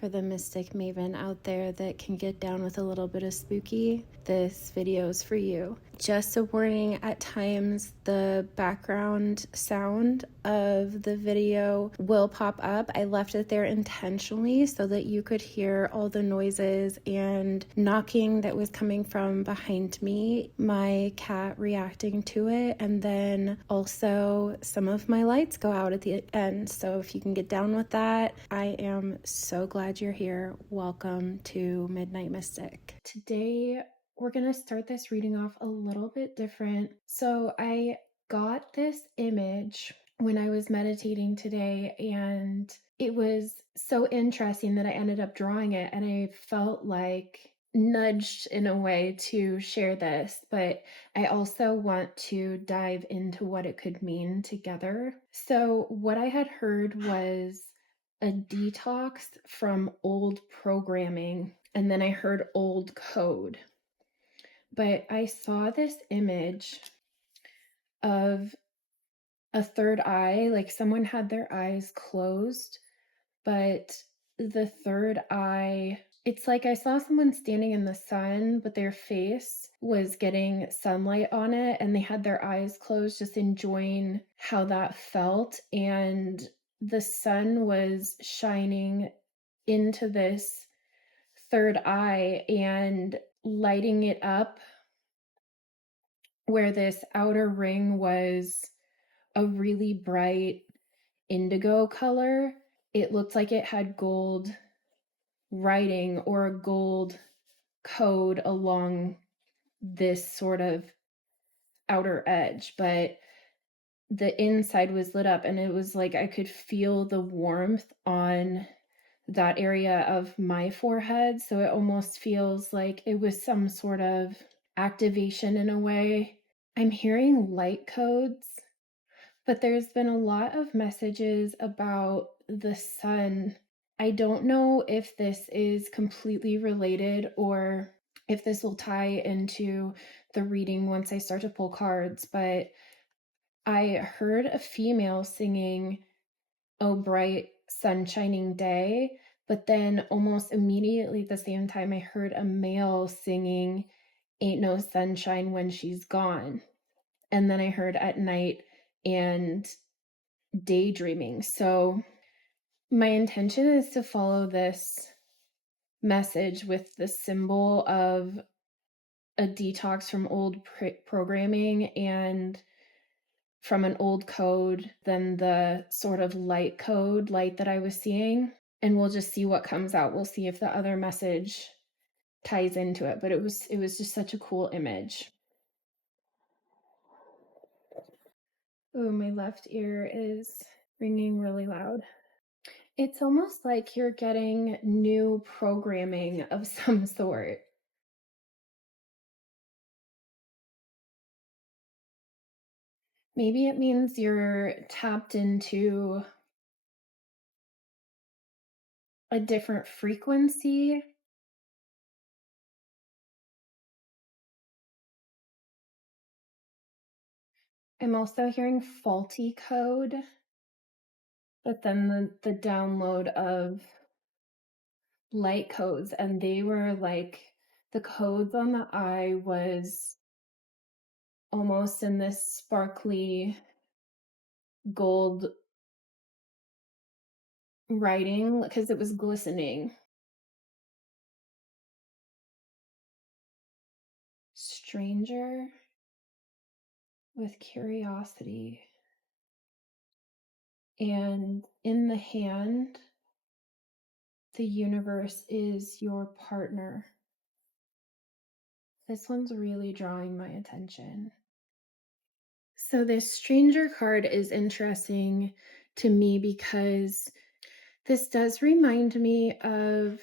For the mystic maven out there that can get down with a little bit of spooky, this video is for you. Just a warning, at times the background sound of the video will pop up. I left it there intentionally so that you could hear all the noises and knocking that was coming from behind me, my cat reacting to it, and then also some of my lights go out at the end. So if you can get down with that, I am so glad you're here. Welcome to Midnight Mystic. Today, we're going to start this reading off a little bit different. So I got this image when I was meditating today, and it was so interesting that I ended up drawing it, and I felt like nudged in a way to share this, but I also want to dive into what it could mean together. So what I had heard was a detox from old programming, and then I heard old code. But I saw this image of a third eye, like someone had their eyes closed, but the third eye, it's like I saw someone standing in the sun, but their face was getting sunlight on it, and they had their eyes closed, just enjoying how that felt. And the sun was shining into this third eye and lighting it up where this outer ring was a really bright indigo color. It looked like it had gold writing or a gold code along this sort of outer edge, but the inside was lit up, and it was like I could feel the warmth on that area of my forehead. So it almost feels like it was some sort of activation in a way. I'm hearing light codes, but there's been a lot of messages about the sun. I don't know if this is completely related or if this will tie into the reading once I start to pull cards, but I heard a female singing "Oh Bright Sun Shining Day," but then almost immediately at the same time, I heard a male singing "Ain't No Sunshine When She's Gone." And then I heard "At Night" and "Daydreaming." So my intention is to follow this message with the symbol of a detox from old programming and from an old code than the sort of light code light that I was seeing. And we'll just see what comes out. We'll see if the other message ties into it. But it was just such a cool image. Oh, my left ear is ringing really loud. It's almost like you're getting new programming of some sort. Maybe it means you're tapped into a different frequency. I'm also hearing faulty code, but then the download of light codes, and they were like, the codes on the eye was almost in this sparkly gold writing because it was glistening. Stranger with curiosity. And in the hand, the universe is your partner. This one's really drawing my attention. So this stranger card is interesting to me because this does remind me of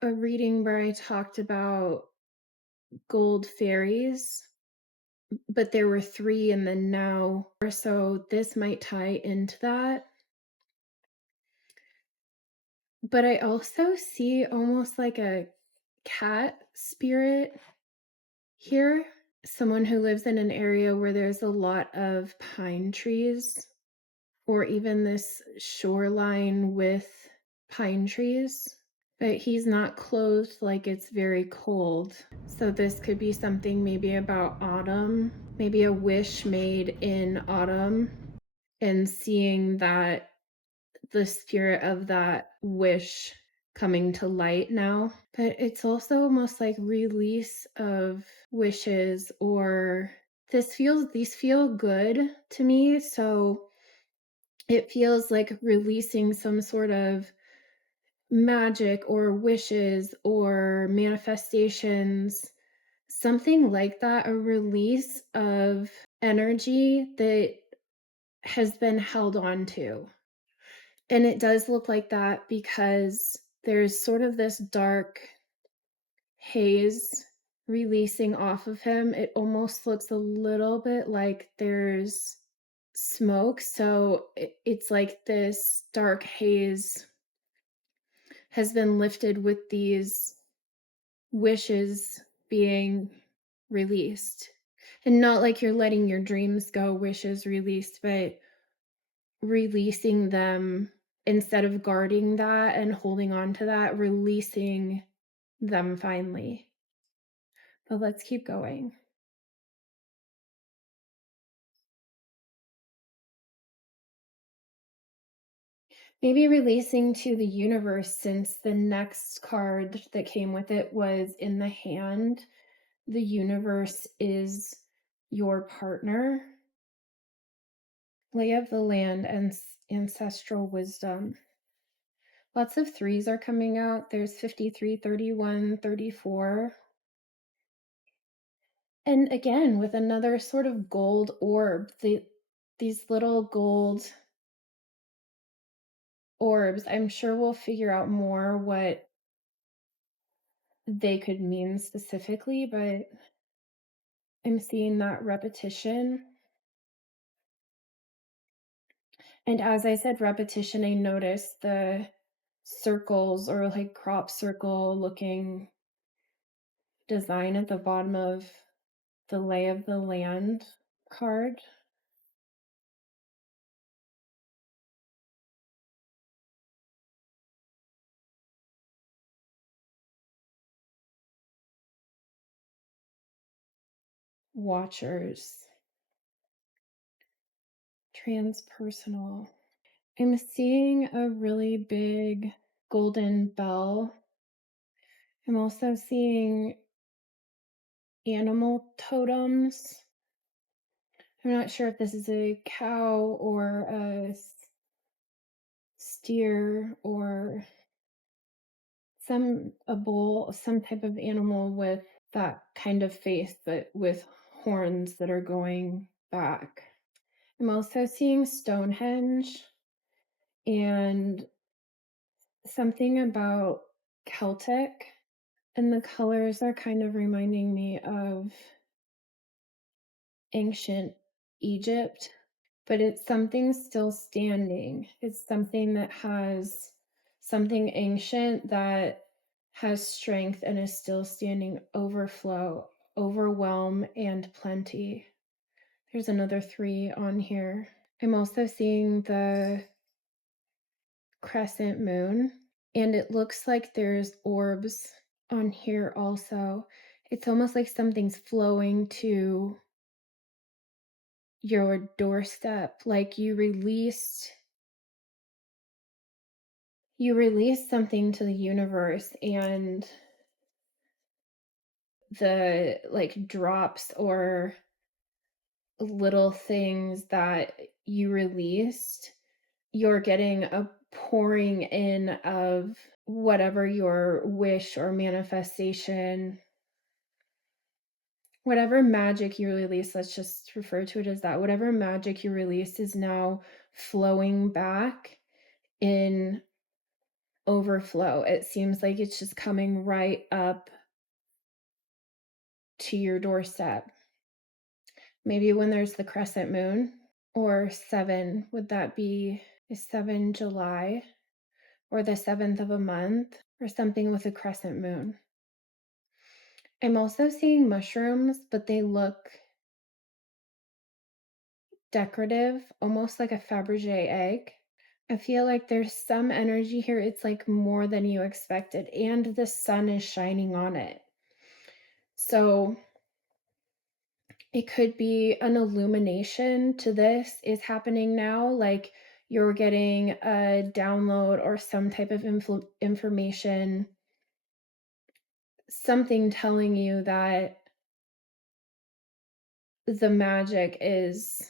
a reading where I talked about gold fairies, but there were 3 and then now, so this might tie into that. But I also see almost like a cat spirit here, someone who lives in an area where there's a lot of pine trees. or even this shoreline with pine trees. But he's not clothed like it's very cold. So this could be something maybe about autumn, maybe a wish made in autumn, and seeing that the spirit of that wish coming to light now. But it's also almost like release of wishes, or these feel good to me. So it feels like releasing some sort of magic or wishes or manifestations, something like that, a release of energy that has been held on to. And it does look like that because there's sort of this dark haze releasing off of him. It almost looks a little bit like there's smoke. So it's like this dark haze has been lifted with these wishes being released. And not like you're letting your dreams go, wishes released, but releasing them instead of guarding that and holding on to that, releasing them finally. But let's keep going. Maybe releasing to the universe, since the next card that came with it was in the hand. The universe is your partner. Lay of the land and ancestral wisdom. Lots of threes are coming out. There's 53, 31, 34. And again, with another sort of gold orb, these little gold orbs, I'm sure we'll figure out more what they could mean specifically, but I'm seeing that repetition. And as I said repetition, I noticed the circles, or like crop circle looking design at the bottom of the lay of the land card. Watchers. Transpersonal. I'm seeing a really big golden bell. I'm also seeing animal totems. I'm not sure if this is a cow or a steer or a bull, some type of animal with that kind of face, but with horns that are going back. I'm also seeing Stonehenge and something about Celtic, and the colors are kind of reminding me of ancient Egypt, but it's something still standing. It's something that has something ancient that has strength and is still standing. Overflow, overwhelm, and plenty. There's another 3 on here. I'm also seeing the crescent moon, and it looks like there's orbs on here also. It's almost like something's flowing to your doorstep, like you released something to the universe, and the like drops or little things that you released, you're getting a pouring in of whatever your wish or manifestation, whatever magic you release, let's just refer to it as that. Whatever magic you release is now flowing back in overflow. It seems like it's just coming right up to your doorstep. Maybe when there's the crescent moon, or 7, would that be 7 July, or the 7th of a month, or something with a crescent moon. I'm also seeing mushrooms, but they look decorative, almost like a Fabergé egg. I feel like there's some energy here. It's like more than you expected, and the sun is shining on it. So it could be an illumination to this is happening now, like you're getting a download or some type of information, something telling you that the magic is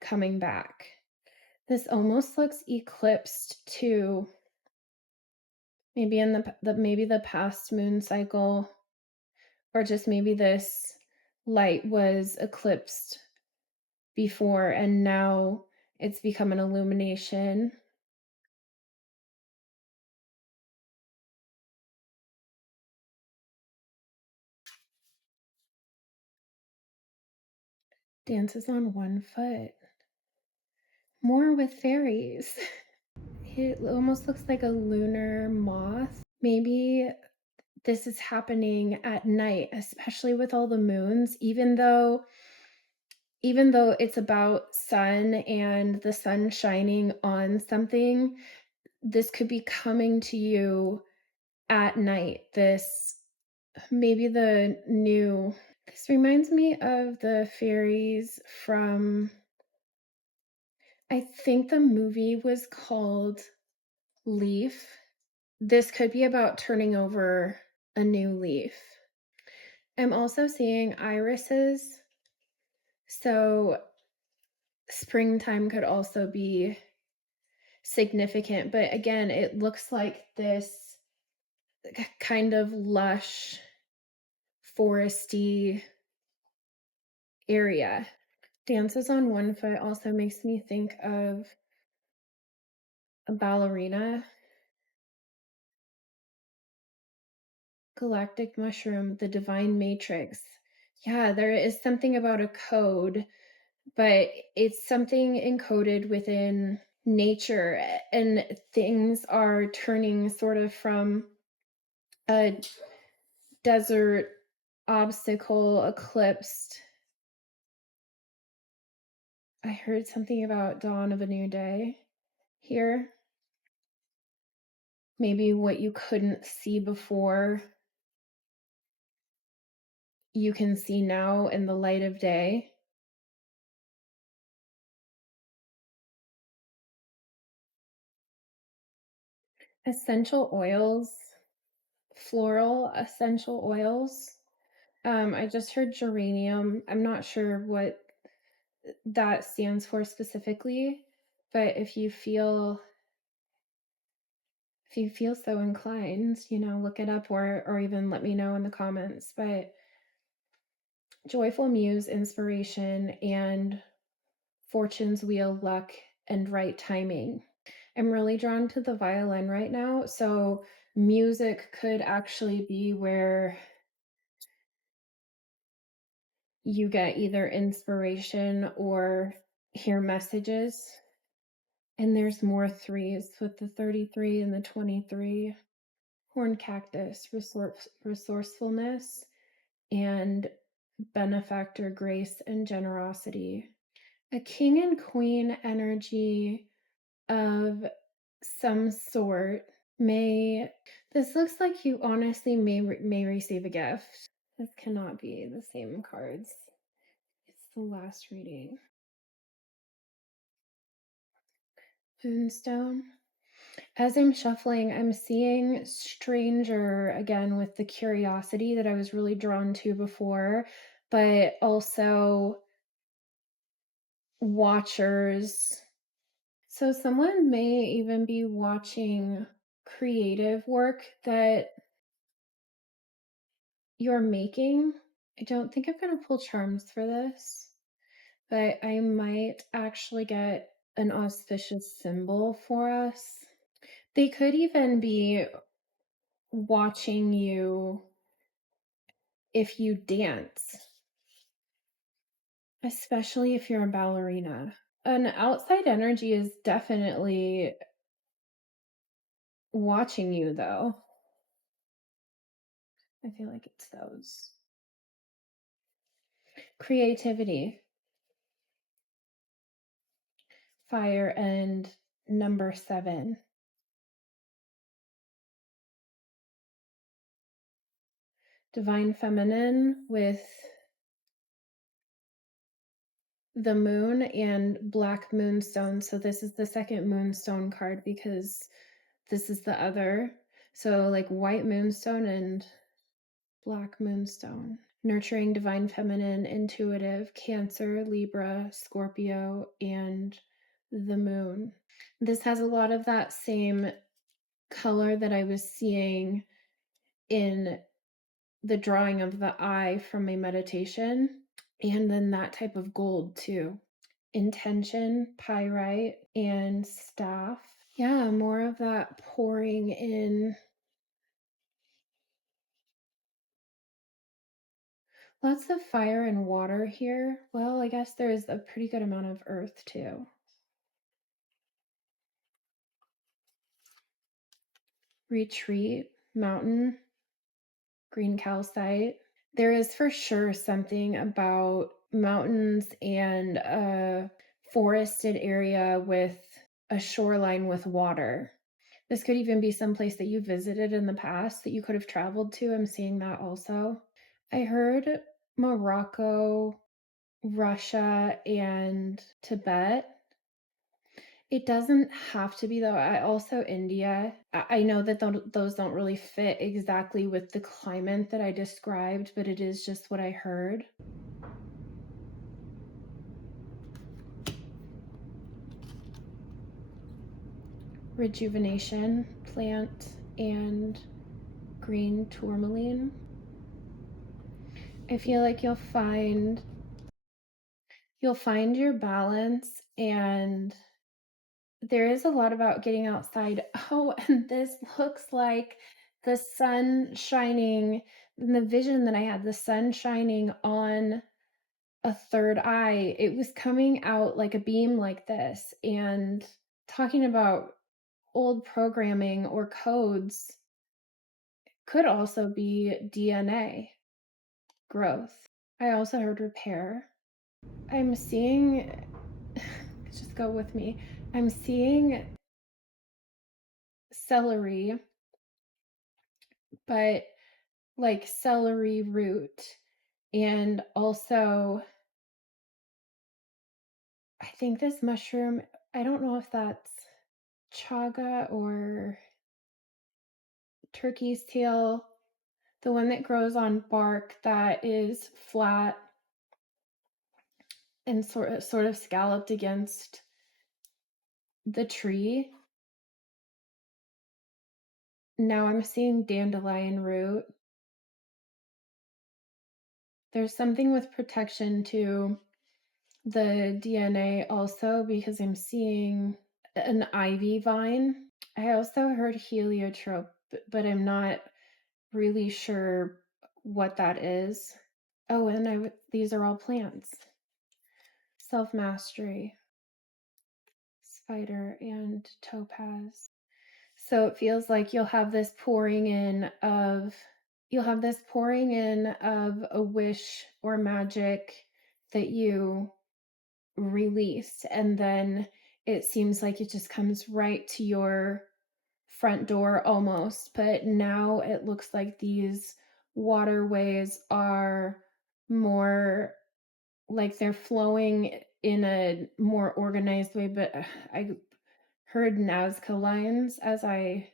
coming back. This almost looks eclipsed too. Maybe in maybe the past moon cycle, or just maybe this light was eclipsed before and now it's become an illumination. Dances on one foot. More with fairies. It almost looks like a lunar moth. Maybe this is happening at night, especially with all the moons, even though it's about sun and the sun shining on something, this could be coming to you at night. This reminds me of the fairies from, I think the movie was called Leaf. This could be about turning over a new leaf. I'm also seeing irises. So springtime could also be significant, but again, it looks like this kind of lush, foresty area. Dances on one foot also makes me think of a ballerina. Galactic mushroom, the divine matrix. Yeah, there is something about a code, but it's something encoded within nature, and things are turning sort of from a desert obstacle eclipsed. I heard something about dawn of a new day here. Maybe what you couldn't see before, you can see now in the light of day. Essential oils, floral essential oils. I just heard geranium. I'm not sure what that stands for specifically, but if you feel so inclined, look it up or even let me know in the comments. But joyful muse, inspiration, and fortune's wheel, luck, and right timing. I'm really drawn to the violin right now, so music could actually be where you get either inspiration or hear messages. And there's more threes with the 33 and the 23. Horn cactus, resourcefulness, and benefactor grace and generosity. A king and queen energy of some sort. This looks like you honestly may receive a gift. This cannot be the same cards. It's the last reading. Moonstone. As I'm shuffling, I'm seeing stranger again with the curiosity that I was really drawn to before, but also watchers. So someone may even be watching creative work that you're making. I don't think I'm going to pull charms for this, but I might actually get an auspicious symbol for us. They could even be watching you if you dance, especially if you're a ballerina. An outside energy is definitely watching you, though. I feel like it's those. creativity, fire, and number 7. Divine feminine with the moon and black moonstone. So this is the second moonstone card because this is the other. So like white moonstone and black moonstone. Nurturing, divine feminine, intuitive, Cancer, Libra, Scorpio, and the moon. This has a lot of that same color that I was seeing in the drawing of the eye from my meditation, and then that type of gold too. Intention, pyrite, and staff. Yeah, more of that pouring in. Lots of fire and water here. Well, I guess there's a pretty good amount of earth too. Retreat, mountain, green calcite. There is for sure something about mountains and a forested area with a shoreline with water. This could even be some place that you visited in the past that you could have traveled to. I'm seeing that also. I heard Morocco, Russia, and Tibet. It doesn't have to be, though. I also India. I know that those don't really fit exactly with the climate that I described, but it is just what I heard. Rejuvenation, plant, and green tourmaline. I feel like you'll find your balance, and there is a lot about getting outside. Oh, and this looks like the sun shining, in the vision that I had, the sun shining on a third eye. It was coming out like a beam like this, and talking about old programming or codes. Could also be DNA growth. I also heard repair. I'm seeing, just go with me. I'm seeing celery, but like celery root. And also, I think this mushroom, I don't know if that's chaga or turkey's tail, the one that grows on bark that is flat and sort of scalloped against the tree. Now I'm seeing dandelion root. There's something with protection to the DNA also, because I'm seeing an ivy vine. I also heard heliotrope, but I'm not really sure what that is. Oh, and these are all plants. Self-mastery, spider, and topaz. So it feels like you'll have this pouring in of a wish or magic that you release, and then it seems like it just comes right to your front door almost. But now it looks like these waterways are more like they're flowing in a more organized way. But I heard Nazca lines as I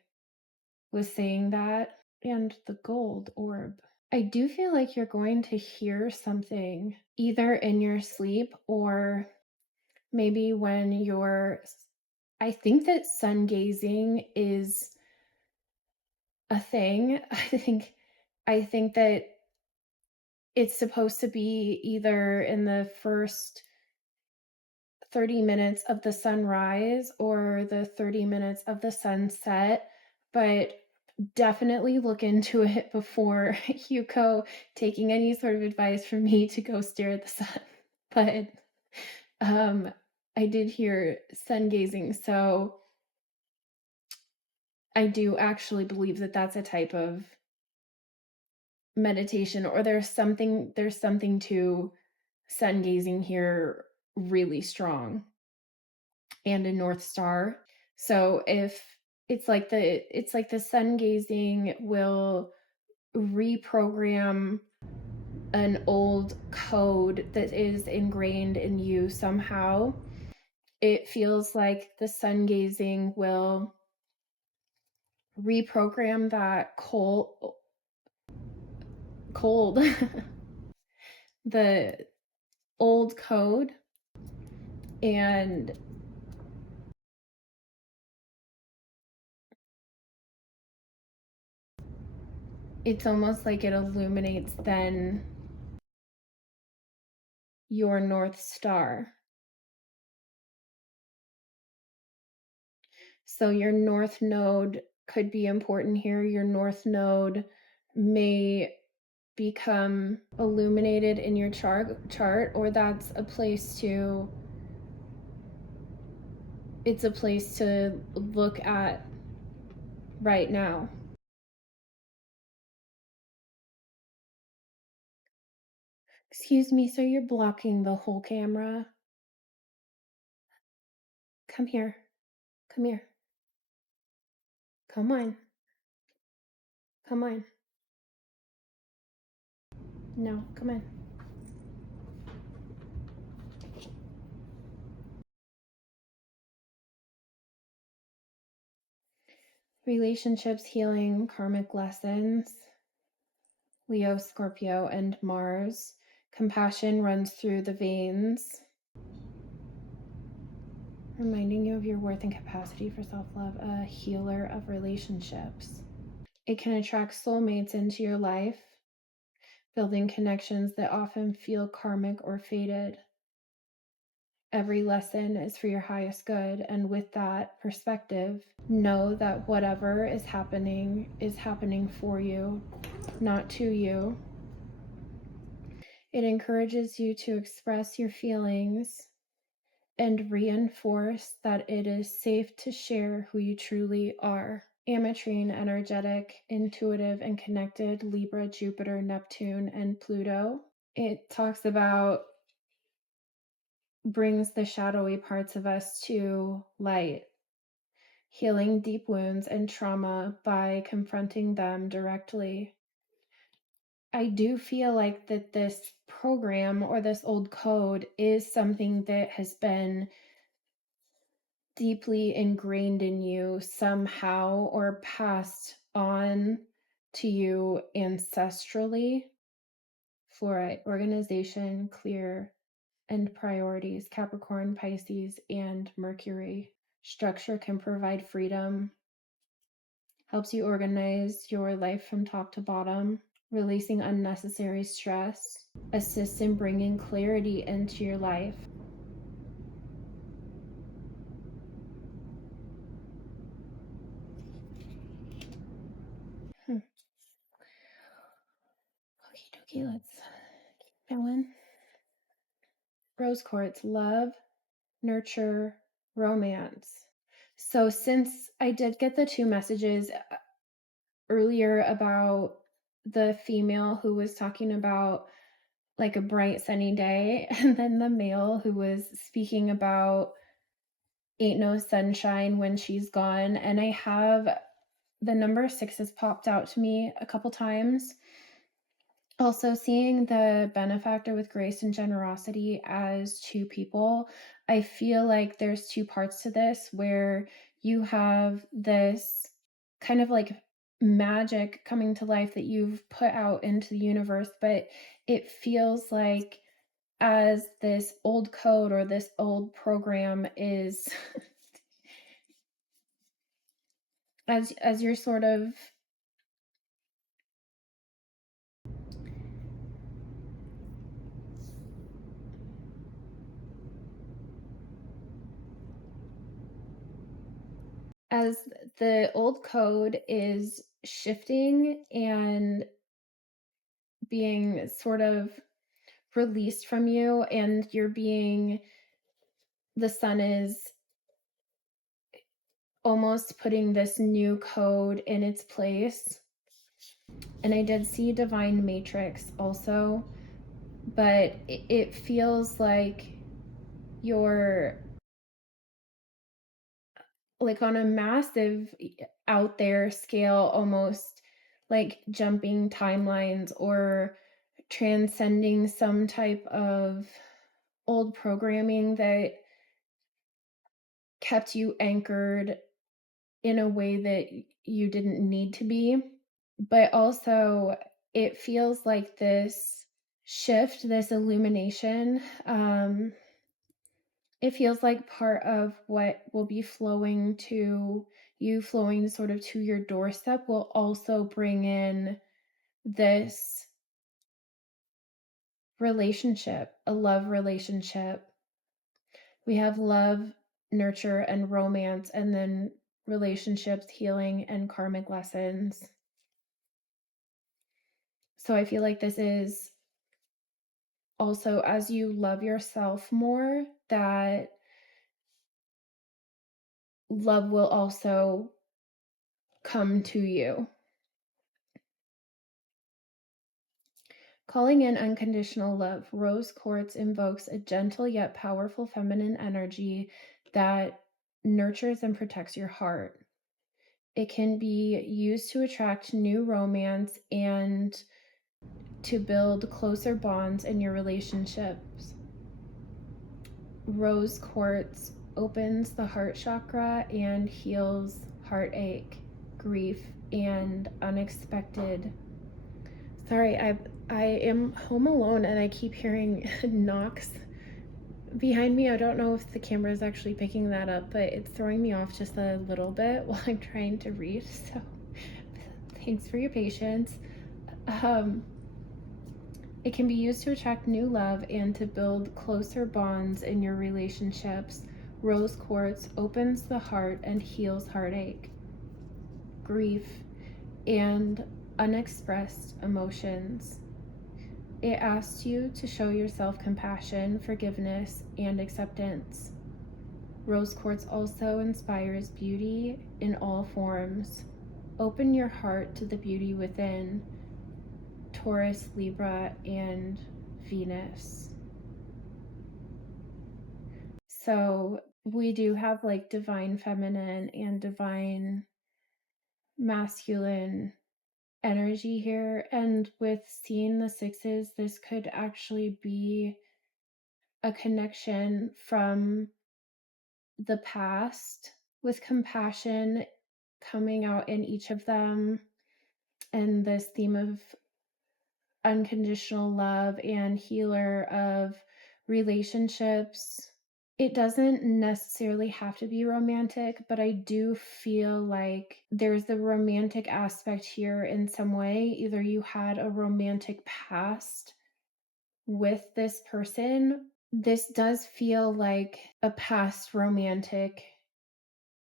was saying that, and the gold orb. I do feel like you're going to hear something either in your sleep or maybe when you're. I think that sun gazing is a thing. I think that it's supposed to be either in the first 30 minutes of the sunrise or the 30 minutes of the sunset, but definitely look into it before you go taking any sort of advice from me to go stare at the sun. But I did hear sun gazing, so I do actually believe that that's a type of meditation, or there's something to sun gazing here really strong, and a North Star. So if it's like the sun gazing will reprogram an old code that is ingrained in you somehow. It feels like the sun gazing will reprogram that cold the old code, and it's almost like it illuminates then your North Star. So your North Node could be important here. Your North Node may become illuminated in your chart, or that's a place to, it's a place to look at right now. Excuse me, sir, you're blocking the whole camera. Come here. Come here. Come on. Come on. No, come on. Relationships, healing, karmic lessons. Leo, Scorpio, and Mars. Compassion runs through the veins, reminding you of your worth and capacity for self-love. A healer of relationships. It can attract soulmates into your life, building connections that often feel karmic or fated. Every lesson is for your highest good, and with that perspective, know that whatever is happening for you, not to you. It encourages you to express your feelings and reinforce that it is safe to share who you truly are. Ametrine, energetic, intuitive, and connected, Libra, Jupiter, Neptune, and Pluto. It talks about, brings the shadowy parts of us to light, healing deep wounds and trauma by confronting them directly. I do feel like that this program or this old code is something that has been deeply ingrained in you somehow, or passed on to you ancestrally. Fluorite, organization, clear, and priorities. Capricorn, Pisces, and Mercury. Structure can provide freedom, helps you organize your life from top to bottom, releasing unnecessary stress, assists in bringing clarity into your life. Okie dokie, let's keep going. Rose quartz, love, nurture, romance. So since I did get the 2 messages earlier about the female who was talking about like a bright sunny day, and then the male who was speaking about ain't no sunshine when she's gone, and I have the number 6 has popped out to me a couple times. Also, seeing the benefactor with grace and generosity as 2 people, I feel like there's 2 parts to this, where you have this kind of like magic coming to life that you've put out into the universe, but it feels like as this old code or this old program is as you're sort of as the old code is shifting and being sort of released from you, and you're being, the sun is almost putting this new code in its place. And I did see divine matrix also, but it feels like you're like on a massive out there scale, almost like jumping timelines or transcending some type of old programming that kept you anchored in a way that you didn't need to be. But also, it feels like this shift, this illumination, it feels like part of what will be flowing to you, flowing sort of to your doorstep, will also bring in this relationship, a love relationship. We have love, nurture, and romance, and then relationships, healing, and karmic lessons. So I feel like this is also, as you love yourself more, that love will also come to you. Calling in unconditional love, rose quartz invokes a gentle yet powerful feminine energy that nurtures and protects your heart. It can be used to attract new romance and to build closer bonds in your relationships. Rose quartz opens the heart chakra and heals heartache, grief, and unexpected. Sorry, I am home alone and I keep hearing knocks behind me. I don't know if the camera is actually picking that up, but it's throwing me off just a little bit while I'm trying to read. So thanks for your patience. It can be used to attract new love and to build closer bonds in your relationships. Rose quartz opens the heart and heals heartache, grief, and unexpressed emotions. It asks you to show yourself compassion, forgiveness, and acceptance. Rose quartz also inspires beauty in all forms. Open your heart to the beauty within. Taurus, Libra, and Venus. So we do have like divine feminine and divine masculine energy here. And with seeing the sixes, this could actually be a connection from the past with compassion coming out in each of them, and this theme of unconditional love and healer of relationships. It doesn't necessarily have to be romantic, but I do feel like there's the romantic aspect here in some way. Either you had a romantic past with this person. This does feel like a past romantic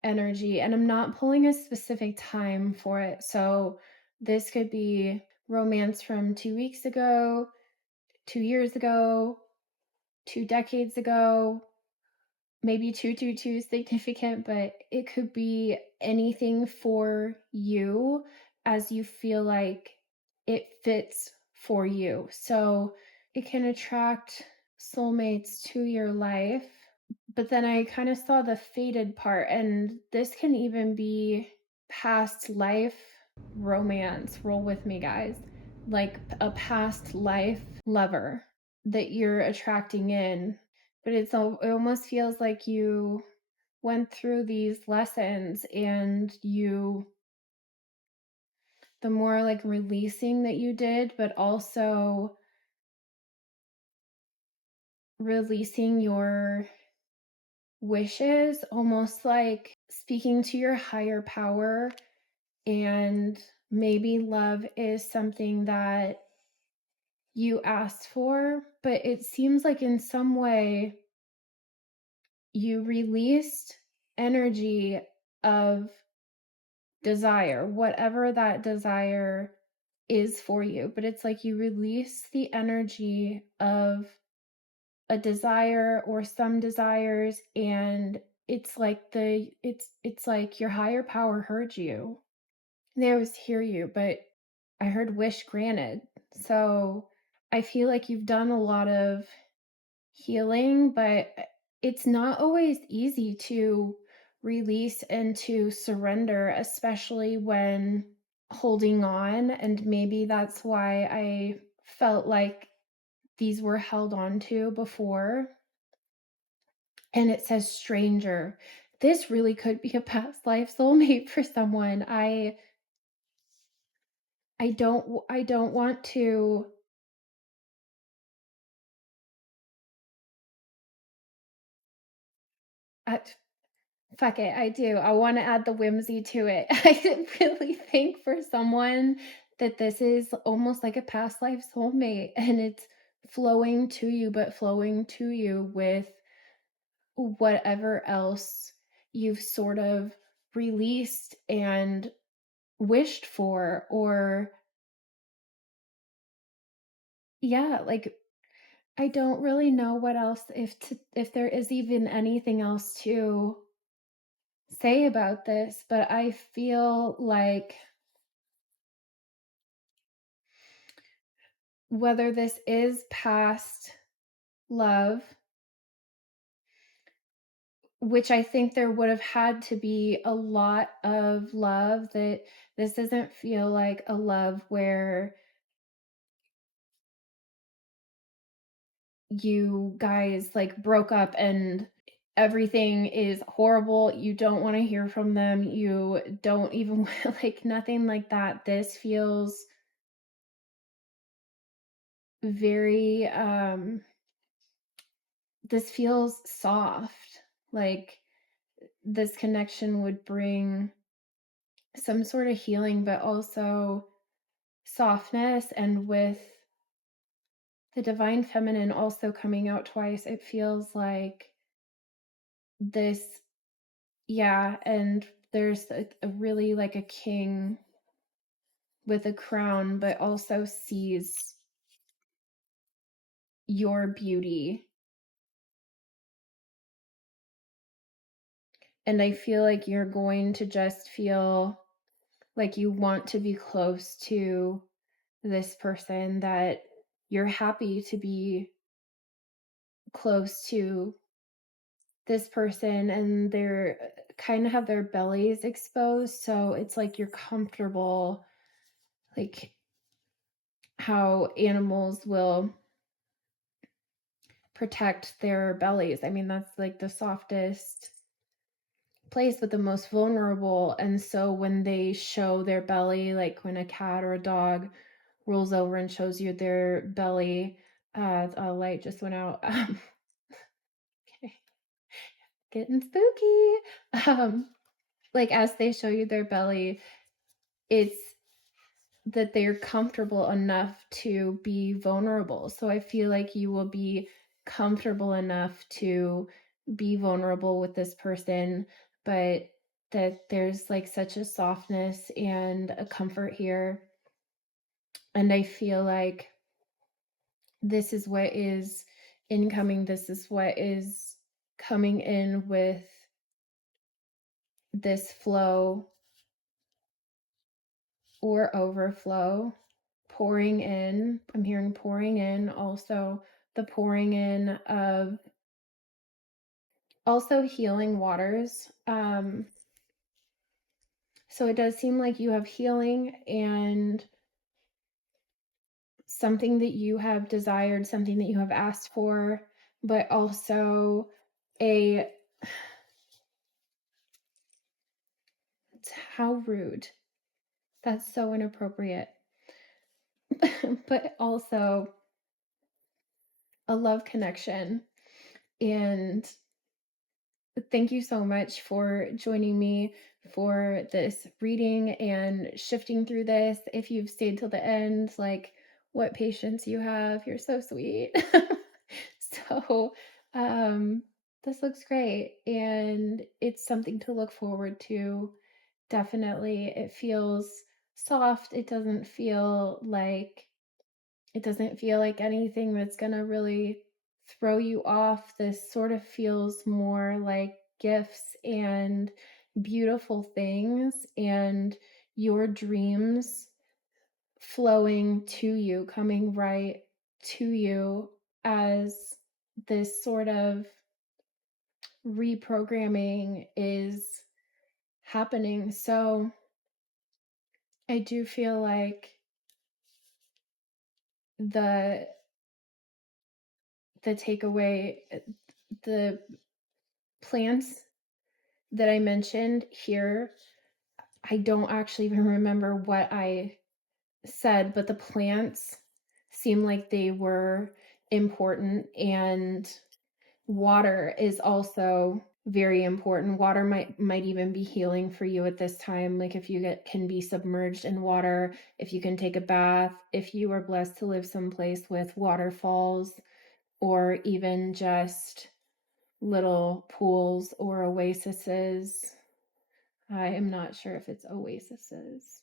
energy, and I'm not pulling a specific time for it. So this could be romance from 2 weeks ago, 2 years ago, 2 decades ago, maybe 222 significant, but it could be anything for you as you feel like it fits for you. So it can attract soulmates to your life. But then I kind of saw the fated part, and this can even be past life romance. Roll with me, guys. Like a past life lover that you're attracting in. But it almost feels like you went through these lessons, and the more like releasing that you did, but also releasing your wishes, almost like speaking to your higher power. And maybe love is something that you asked for, but it seems like in some way you released energy of desire, whatever that desire is for you. But it's like you release the energy of a desire or some desires, and it's like it's like your higher power heard you. They always hear you, but I heard wish granted. So I feel like you've done a lot of healing, but it's not always easy to release and to surrender, especially when holding on. And maybe that's why I felt like these were held on to before. And it says stranger. This really could be a past life soulmate for someone. I don't want to uh, fuck it, I do. I want to add the whimsy to it. I really think for someone that this is almost like a past life soulmate, and it's flowing to you, but flowing to you with whatever else you've sort of released and wished for, or yeah, like I don't really know what else, if there is even anything else to say about this, but I feel like whether this is past love, which I think there would have had to be a lot of love, that this doesn't feel like a love where you guys like broke up and everything is horrible. You don't want to hear from them. You don't even like nothing like that. This feels very this feels soft. Like this connection would bring some sort of healing, but also softness. And with the divine feminine also coming out twice, it feels like this, yeah. And there's a really like a king with a crown, but also sees your beauty. And I feel like you're going to just feel like you want to be close to this person, that you're happy to be close to this person, and they're kind of have their bellies exposed, so it's like you're comfortable, like how animals will protect their bellies. I mean, that's like the softest place but the most vulnerable, and so when they show their belly, like when a cat or a dog rolls over and shows you their belly, a light just went out. Okay, getting spooky. Like as they show you their belly, it's that they're comfortable enough to be vulnerable. So I feel like you will be comfortable enough to be vulnerable with this person, but that there's like such a softness and a comfort here. And I feel like this is what is incoming. This is what is coming in with this flow or overflow, pouring in. I'm hearing pouring in, also the pouring in of also healing waters. So it does seem like you have healing and something that you have desired, something that you have asked for, but also a, how rude. That's so inappropriate. But also a love connection. And thank you so much for joining me for this reading and shifting through this. If you've stayed till the end, like what patience you have. You're so sweet. So, this looks great and it's something to look forward to. Definitely. It feels soft. It doesn't feel like anything that's going to really throw you off. This sort of feels more like gifts and beautiful things and your dreams flowing to you, coming right to you as this sort of reprogramming is happening. So I do feel like the takeaway, the plants that I mentioned here, I don't actually even remember what I said, but the plants seem like they were important, and water is also very important. Water might even be healing for you at this time. Like if you can be submerged in water, if you can take a bath, if you are blessed to live someplace with waterfalls, or even just little pools or oases. I am not sure if it's oases,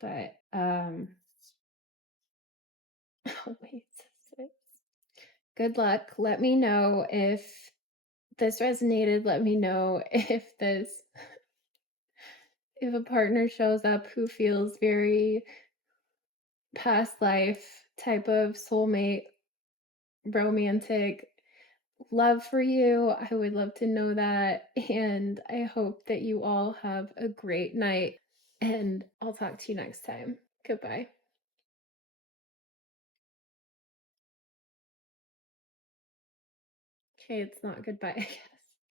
but oases. Good luck. Let me know if this resonated. Let me know if a partner shows up who feels very past life type of soulmate, romantic love for you. I would love to know that. And I hope that you all have a great night. And I'll talk to you next time. Goodbye. Okay, it's not goodbye.